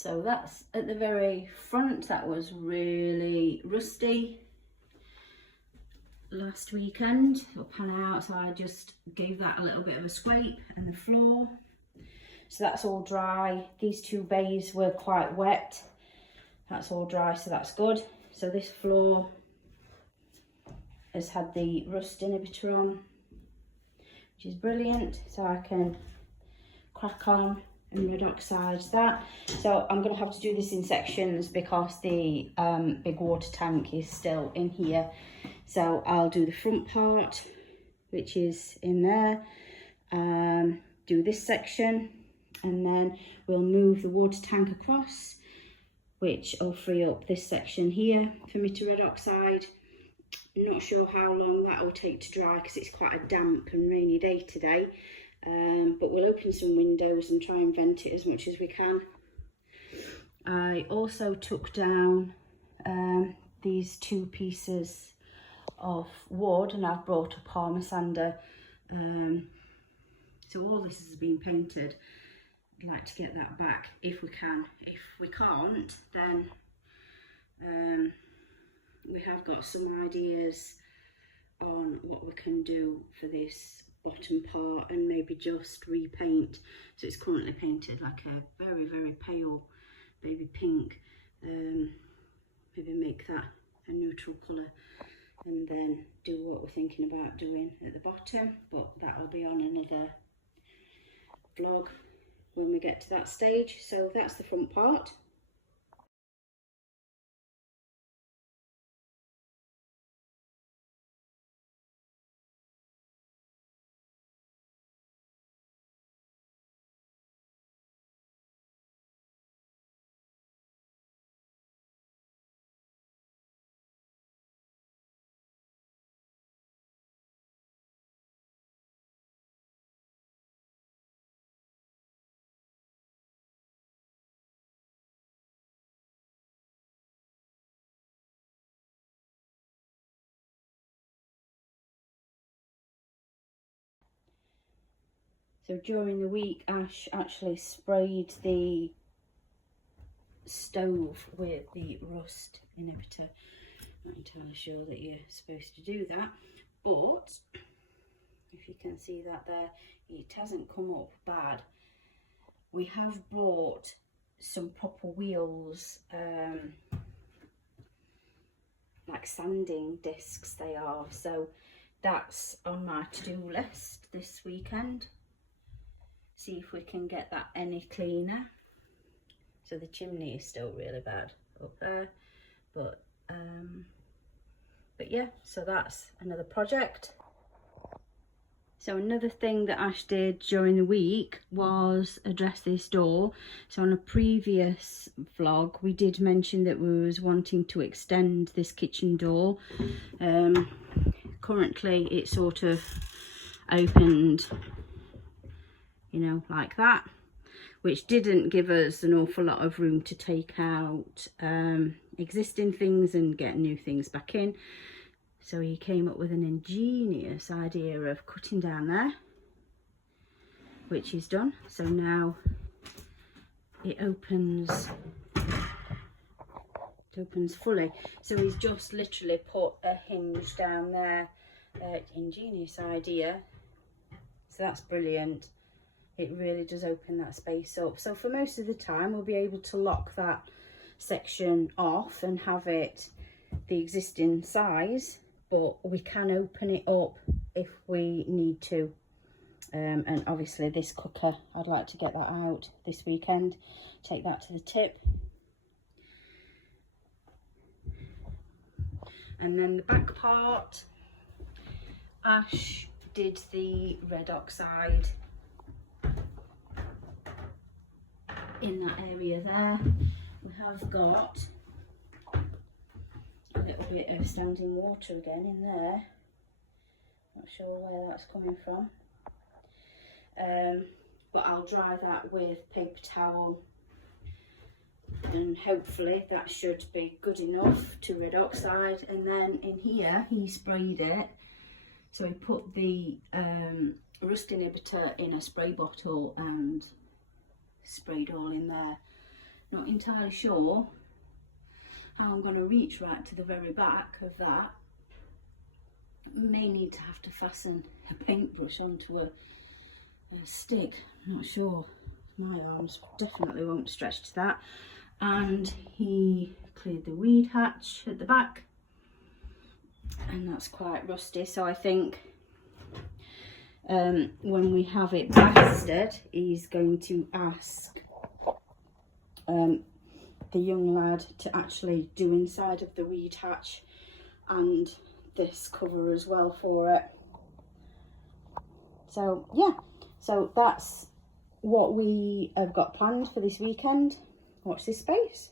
So that's at the very front. That was really rusty last weekend up and out, so I just gave that a little bit of a scrape, and the floor, so that's all dry. These two bays were quite wet, that's all dry, so that's good. So this floor has had the rust inhibitor on, which is brilliant, so I can crack on and red oxide that. So I'm going to have to do this in sections because the big water tank is still in here. So I'll do the front part, which is in there, do this section, and then we'll move the water tank across, which will free up this section here for me to red oxide. I'm not sure how long that will take to dry because it's quite a damp and rainy day today, but we'll open some windows and try and vent it as much as we can. I also took down these two pieces of wood, and I've brought a Parma sander, so all this has been painted. I'd like to get that back if we can. If we can't, then we have got some ideas on what we can do for this bottom part, and maybe just repaint. So it's currently painted like a very, very pale baby pink. Maybe make that a neutral colour, and then do what we're thinking about doing at the bottom, but that will be on another vlog when we get to that stage. So that's the front part. So during the week, Ash actually sprayed the stove with the rust inhibitor. Not entirely sure that you're supposed to do that, but if you can see that there, it hasn't come up bad. We have bought some proper wheels, like sanding discs they are, so that's on my to-do list this weekend. See if we can get that any cleaner. So the chimney is still really bad up there, but yeah, so that's another project. So another thing that Ash did during the week was address this door. So on a previous vlog we did mention that we was wanting to extend this kitchen door. Currently it's sort of opened, you know, like that, which didn't give us an awful lot of room to take out existing things and get new things back in. So he came up with an ingenious idea of cutting down there, which he's done. So now it opens fully. So he's just literally put a hinge down there. Ingenious idea. So that's brilliant. It really does open that space up. So for most of the time we'll be able to lock that section off and have it the existing size, but we can open it up if we need to. And obviously this cooker, I'd like to get that out this weekend, take that to the tip. And then the back part, Ash did the red oxide in that area there. We have got a little bit of standing water again in there. Not sure where that's coming from, but I'll dry that with paper towel, and hopefully that should be good enough to red oxide. And then in here he sprayed it, so he put the rust inhibitor in a spray bottle and sprayed all in there. Not entirely sure how I'm going to reach right to the very back of that. May need to have to fasten a paintbrush onto a stick. I'm not sure. My arms definitely won't stretch to that. And he cleared the weed hatch at the back, and that's quite rusty, so I think when we have it blasted, he's going to ask the young lad to actually do inside of the weed hatch and this cover as well for it. So yeah, so that's what we have got planned for this weekend. Watch this space.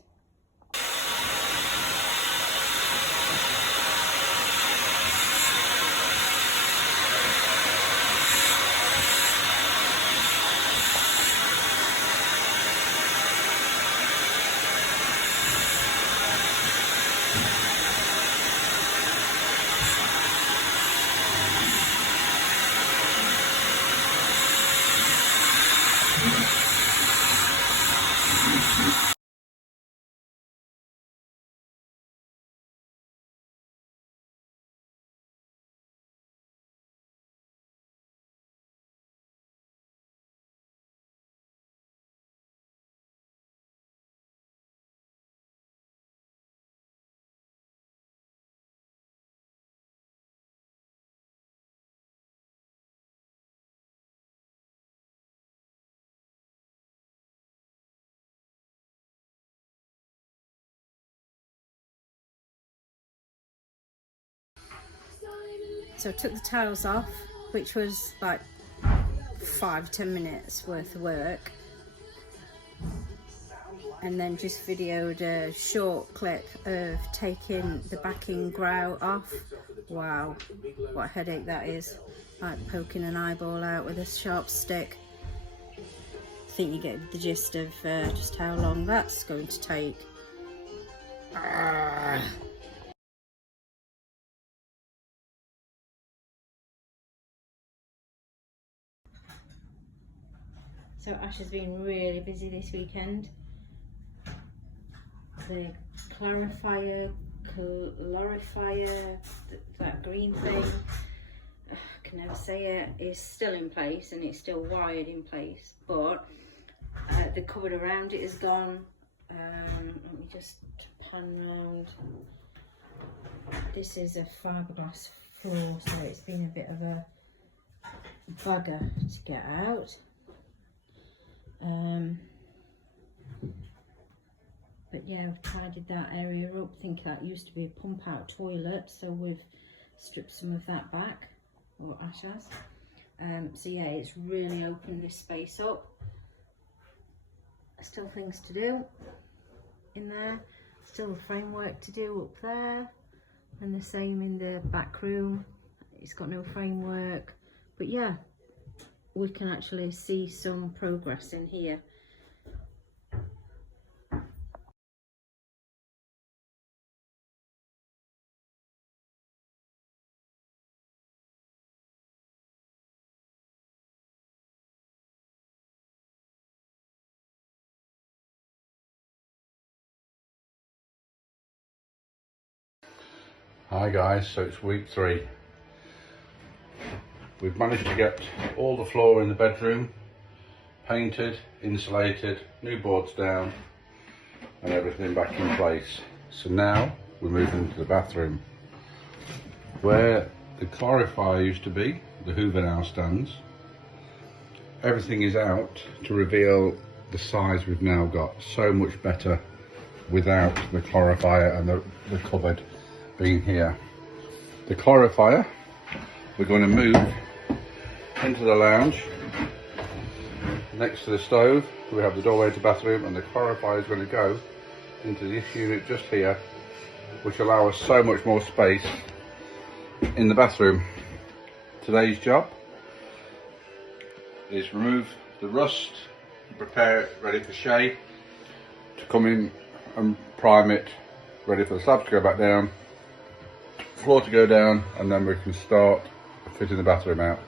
So I took the tiles off, which was like 5-10 minutes worth of work, and then just videoed a short clip of taking the backing grout off. Wow, what a headache that is, like poking an eyeball out with a sharp stick. I think you get the gist of just how long that's going to take. So Ash has been really busy this weekend. The clarifier, that green thing, I can never say it, is still in place and it's still wired in place, but the cupboard around it is gone. Let me just pan round. This is a fiberglass floor, so it's been a bit of a bugger to get out. But yeah, we've tidied that area up. I think that used to be a pump out toilet, so we've stripped some of that back, or Ash has. So yeah, it's really opened this space up. Still things to do in there, still framework to do up there, and the same in the back room. It's got no framework, but yeah, we can actually see some progress in here. Hi guys, so it's week 3. We've managed to get all the floor in the bedroom painted, insulated, new boards down and everything back in place. So now we're moving to the bathroom. Where the clarifier used to be, the Hoover now stands, everything is out to reveal the size we've now got. So much better without the clarifier and the cupboard being here. The clarifier we're going to move into the lounge next to the stove. We have the doorway to the bathroom, and the clarifier is going to go into this unit just here, which will allow us so much more space in the bathroom. Today's job is remove the rust, prepare it ready for Shay to come in and prime it, ready for the slab to go back down, floor to go down, and then we can start fitting the bathroom out.